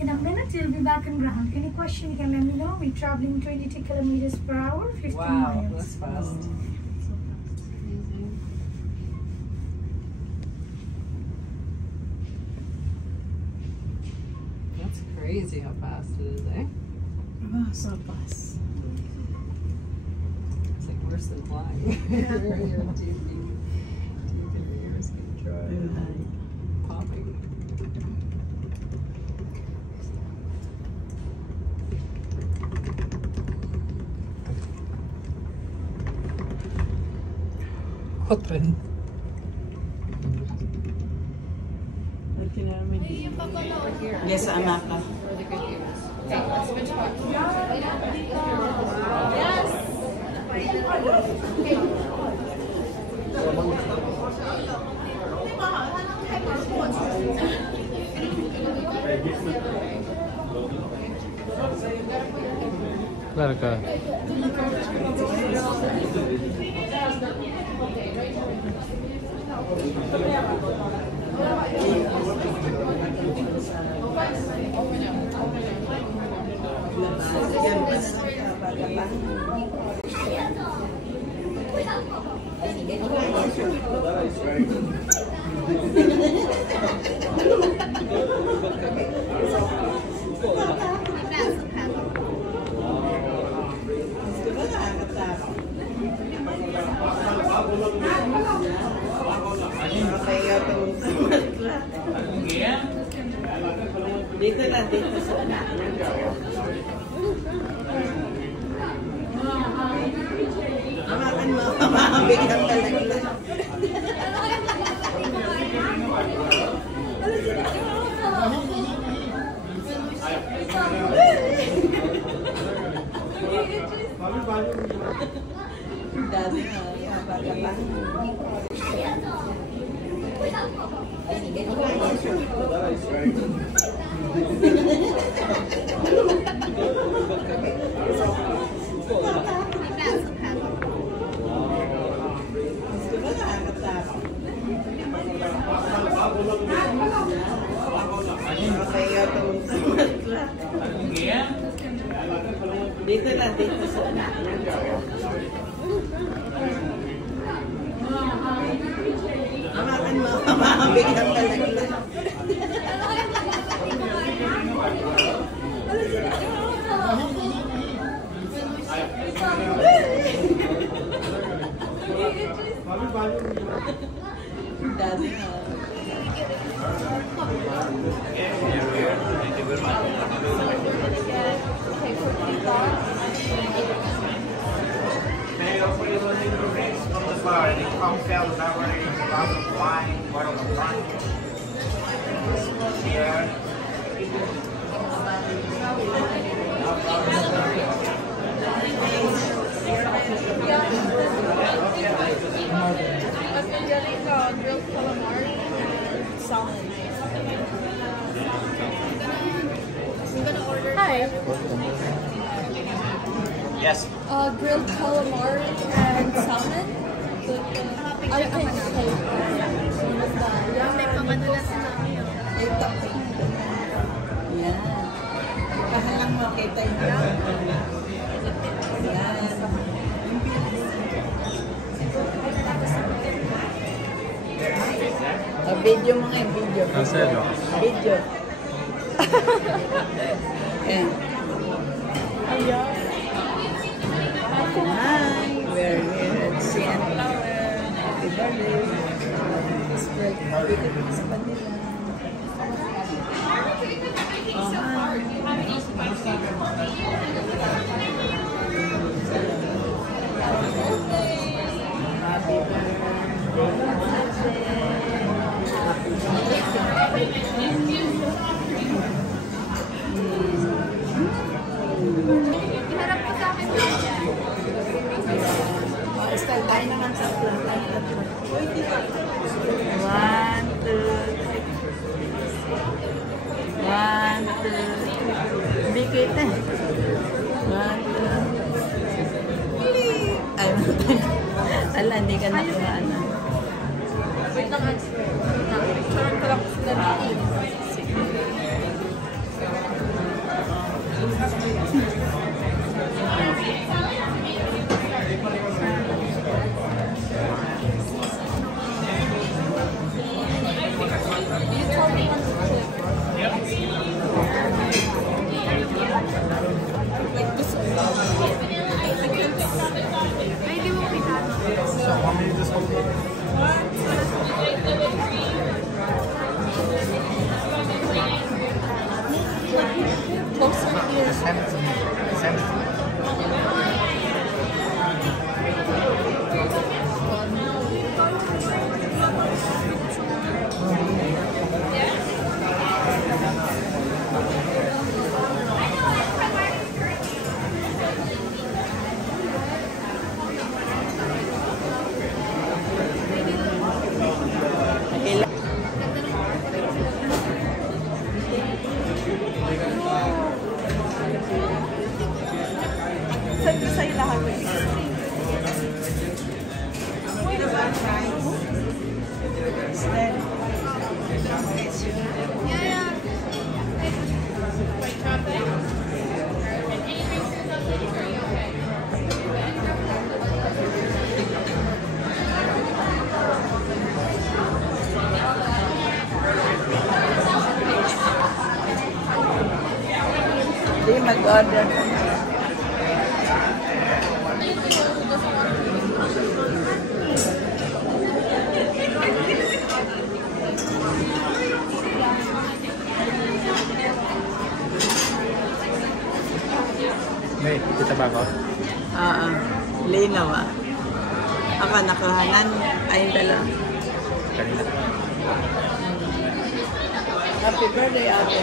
In a minute, you'll be back on ground. Any question, you can let me know. We're traveling 22 kilometers per hour, 15 miles. That's fast. That's crazy how fast it is, eh? Oh, so fast. It's like worse than flying. Your teeth in your ears can try popping. Hotren. Yes, Amaka. Larga. Dito na, dito sa anak. Amakan mo, mabigyan talaga. Dati na, baga pa. Dito na, dito sa anak. Amakan mo, mabigyan talaga. Dati na. The cocktail beverage, bottle of wine, bottle of wine. Here. I've been getting grilled calamari and salmon. I'm gonna order. Hi. Yes. Grilled calamari and salmon. I can say. Yan. Pahalang mo kita yun. Yan. Video mo nga, video. Video. Ayan. Hi, we're here at CN Flower. Happy birthday. It's birthday. Dito sa Manila. Happy style tayo naman sa plan. 1, 2, 1, 2. Hindi kita. 1, 2. Ala, hindi ka nakuha na. Wait lang, Picturean ko lang sila dito. Maybe we'll be done. So how many just hold on? Close to here. 17. Send ko sa'yo lahat. Hindi, mag-order ka na. May, kita ba ako? Oo. Linaw ah. Ako nakuhanan. Ayun dalawa. Kanina. Happy birthday, ate.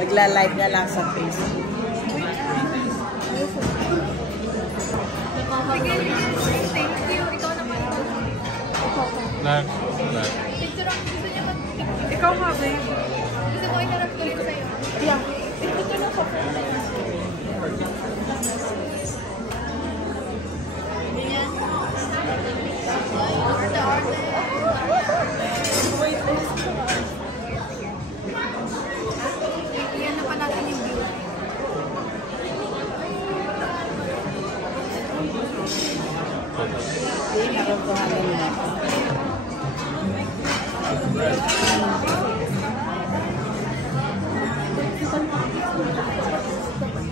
Magla-live na lang sa Facebook. Thank you. Ikaw naman. Lahat. Picture ang gusto niya mag-picture. Ikaw nga, babe. Gusto mo ikarap ko rin sa'yo. Yeah. Ito na sa phone. Yan na pa natin yung view. Hindi, nakukuhanan na ako.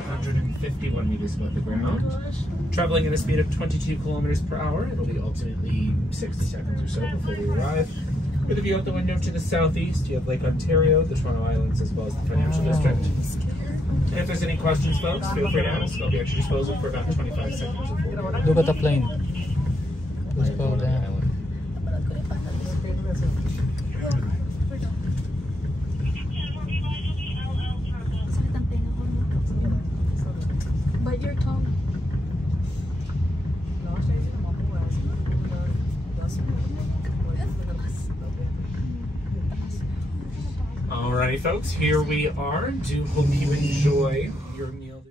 151 meters above the ground. Traveling at a speed of 22 kilometers per hour, it'll be ultimately 60 seconds or so before we arrive. With a view out the window to the southeast, you have Lake Ontario, the Toronto Islands, as well as the Financial District. And if there's any questions, folks, feel free to ask. I'll be at your disposal for about 25 seconds before we arrive. Look at the plane. Let's go down. Sakit ang tenga ko. Bite your tongue. Alrighty, folks, here we are. Do hope you enjoy your meal.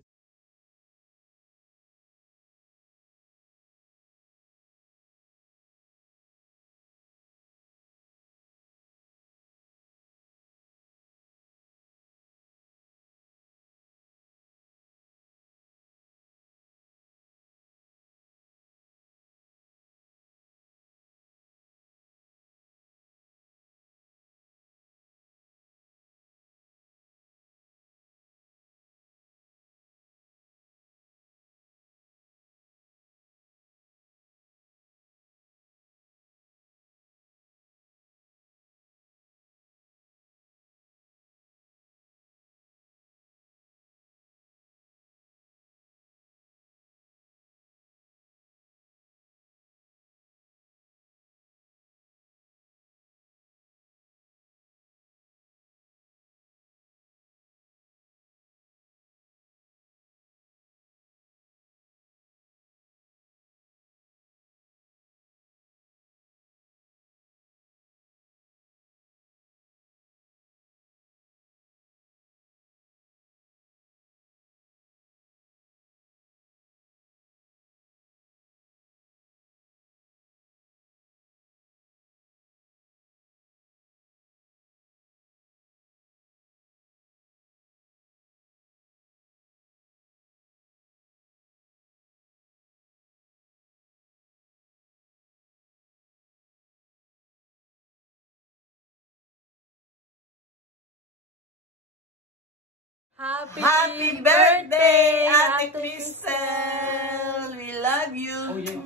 Happy birthday, Ate Crystal! We love you! Oh, yeah.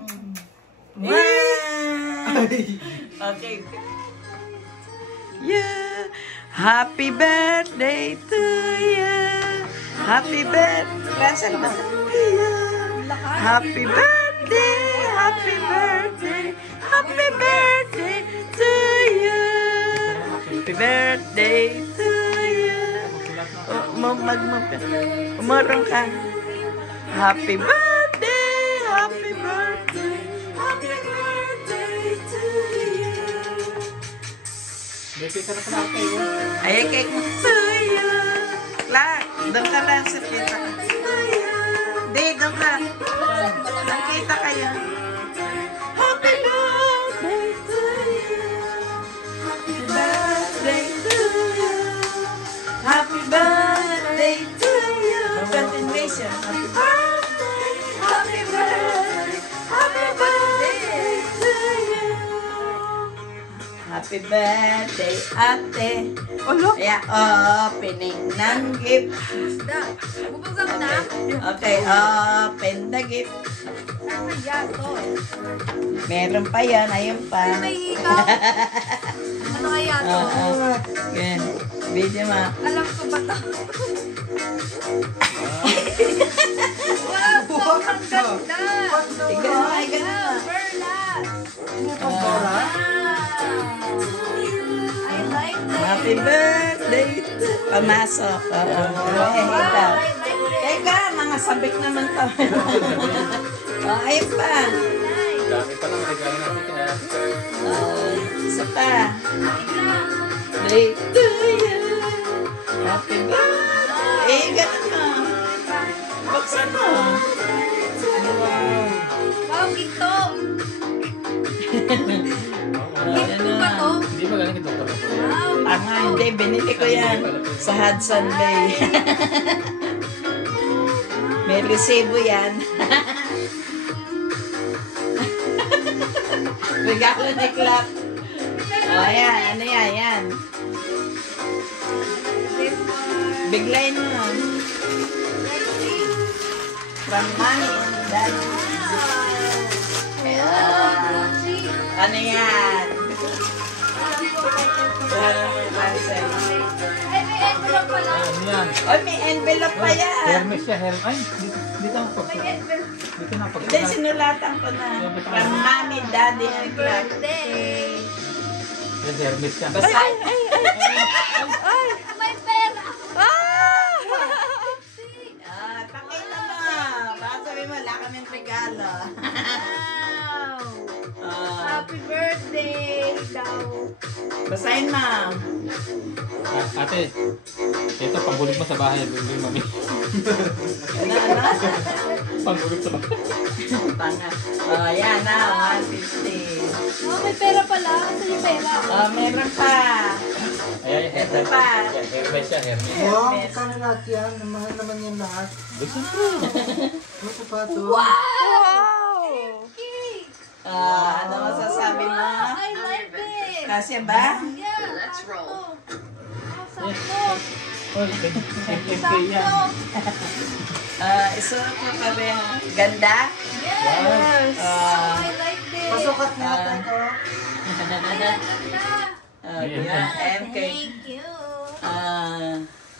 Wow. Okay. Yeah. Happy birthday to you. Happy birthday. Happy birthday. Happy birthday. Happy birthday to you. Happy birthday to you. Umarong ka. Happy birthday. Happy birthday. Happy birthday to you. May pika na pala kayo. Ay, cake mo. To you. Clark, doon ka lang sa pita. To you. Di, doon ka. Nakita kayo. Happy birthday to you. Happy birthday to you. Happy birthday to you. Continuation. Happy birthday. Happy birthday. Happy birthday to you. Happy birthday, ate. Kaya, opening ng gift. Bubuksan mo na? Okay, open the gift. Kaya to. Meron pa yan, ayun pa. May hikaw. Ano kaya to? Yan. Video ma. Alam ko ba to? Wow, sobrang ganda. Tignan mo, ay ganun mo. Perlas. I like that. Happy birthday. Pamasok. Oo. Ito. Wow, I like it. Teka, mga sabik naman to. Ayun pa. Nice. Dami pa lang regalo natin kaya. Isa pa. Birthday to you. Happy birthday. Ganun mo. Buksan mo. Wow, ito. Ito ba to? Hindi ba galing ito pa lang? Wow. Tanga, hindi. Binili ko yan sa Hudson Bay. May resibo yan. Regalo ni Clark. O, ayan. Ano yan? Yan. This one. Biglayin mo. Let's see. From mommy and daddy. Ano yan? Maricel. Ay, may envelope pala. Ano yan? Oy, may envelope pa yan. Hermes siya, Hermes. Ay, dito ang pag... May envelope. Dito na pag... Hindi, sinulatan ko na. From mommy, daddy, and Clark. Birthday. Yan, Hermes siya. Basta, May pera. pakita mo. Baka sabi mo, wala kaming regalo. Wow. Happy birthday daw. Basahin mo. Ate, ito, panggulit mo sa bahay. Bumili mami. Ano? Panggulit sa bahay. Tanga. Yan na, 150. Oh, may pera pala. Ito yung pera. Meron pa. Ay, Ito pa. Yan, Hermes siya, Hermes. Wow, magkano lahat yan? Mahal naman yan lahat. Ano pa ito? Wow! Ano masasabi mo? I like it. Kasya ba? Yeah, let's roll. Sakto. Oh, MK yan. Isuot mo pa rin. Ganda? Yes. I like it. Pasukat na natin ko. Ganda. MK. Thank you.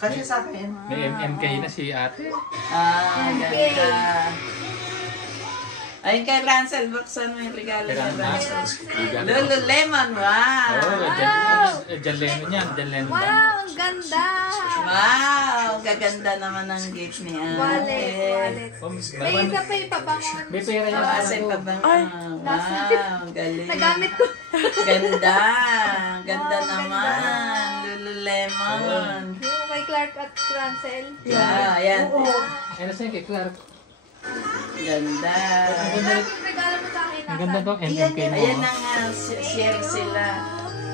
Kasi sa akin. May MK na si ate. Ganda. Ayun kay Ransel, buksan mo yung regalo ni Ransel. Lululemon, wow! John Lennon yan, John Lennon. Wow, ang ganda. Wow! Gaganda naman ang gift ni Ate. Wallet. Oh, May isa pa yung pabangon. may pera yan. Asin pa bang? Wow! Galing. Nagamit ko. Ganda! Ganda naman! Lululemon! Yung kay Clark at Ransel. Yeah, ayan. Ano sa'yo kay Clark? Ganda. Clark, yung regalo mo sa akin. Ang ganda to, MK mo. Ayan na nga, share sila.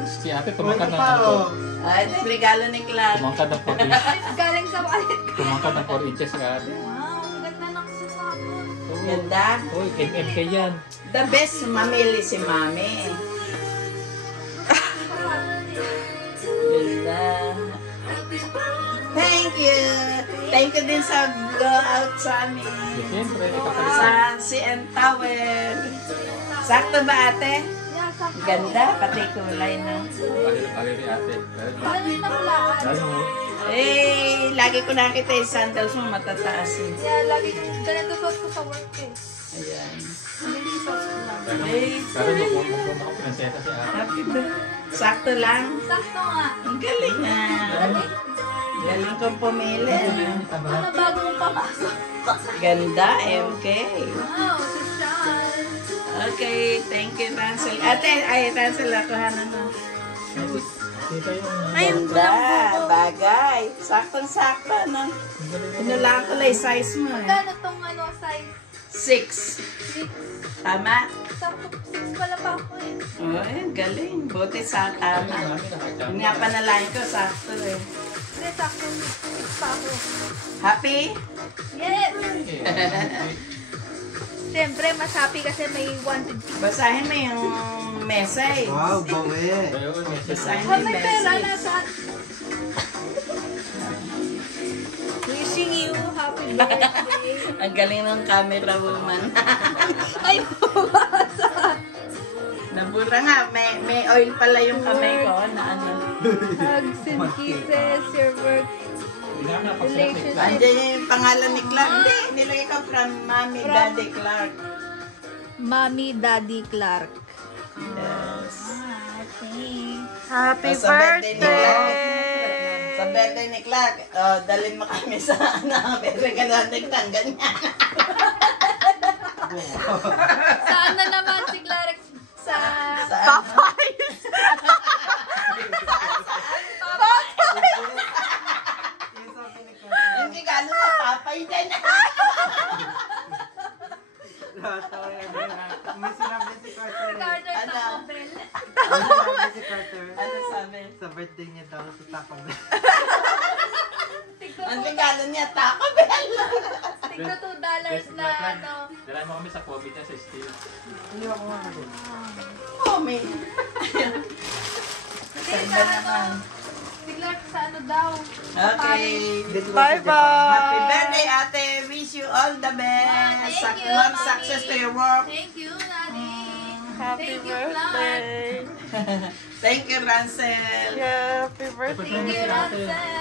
Si ate tumangkad Ito ng pa, oh. Ito yung regalo ni Clark. Tumangkad ng 4 inches. Galing sa wallet ko. Tumangkad ng 4 inches ka ate. Wow, ang ganda ng sapatos. Ganda. Uy, MK yan. The best mamili si Mami. Ganda. Thank you. Thank you din sa blowout sa amin. Siyempre, nakapalit. Sa CN Tower. Sakto ba ate? Yeah, sakto. Ganda, pati kulay na. Pahilo-pahilo ni ate. Paano yung nakulaan? Eh, lagi ko nakita yung sandals mo matataas eh. Kaya lagi kong ganito suot ko sa work eh. Ayan. Hindi suot ko lang. Hey, Pero mukhang makaprinsesa si ate. happy birthday. Sakto lang. Sakto nga. Ang galing na. Galing kong pumili. Ano bago mong papasok? Ganda, MK. Wow, social. Okay, thank you, Ransel. Ate, ay, Ransel, nakuhanan mo. Ganda, bagay. Saktong-sakto, no? Pinulaan ko lang yung size mo. Magkano tong ano, size 6. 6? Tama? Sakto 6 pala pa ako eh. Oh, ayun, galing. Buti sa tama. Yun nga panalain ko, sakto eh. Hindi, sakto 6 pa ako. Happy? Yes! Siyempre, mas happy kasi may wanted. Basahin mo yung message. Wow, bawi. Basahin mo Oh, yung may pera message. na sa... Wishing you happy birthday. Ang galing ng camera woman. Ay, bumasa. Nabura nga, may oil pala yung kamay ko na ano. Hugs and kisses, your work relationship. Andiyan yung pangalan ni Clark. Hindi, nilagay ko from Mommy Daddy Clark. Mommy, Daddy, Clark. Yes. Thanks. Happy birthday! Sa birthday ni Clark, dalhin mo kami sa regalo ni Clark. Ganyan. Saan na naman si Clark? Sa... Popeyes! Hindi gano'n sa Popeye din. May sinabi si Carter. Carter Ano? Taco Bell. May sinabi si Carter. Ano sabi? Sa birthday niya daw sa Taco Bell. Ang regalo niya, Taco Bell. Tigno $2 na ano. Dala mo kami sa COVID niya sa steel. Oh, may. Hindi sa ano. Si Clark sa ano daw. Okay. Bye-bye. Happy birthday, ate. Wish you all the best. Thank you, More Mommy. success to your work. Thank you, Daddy. Happy Thank you, Clark. Thank you, Ransel. Thank you, Ransel.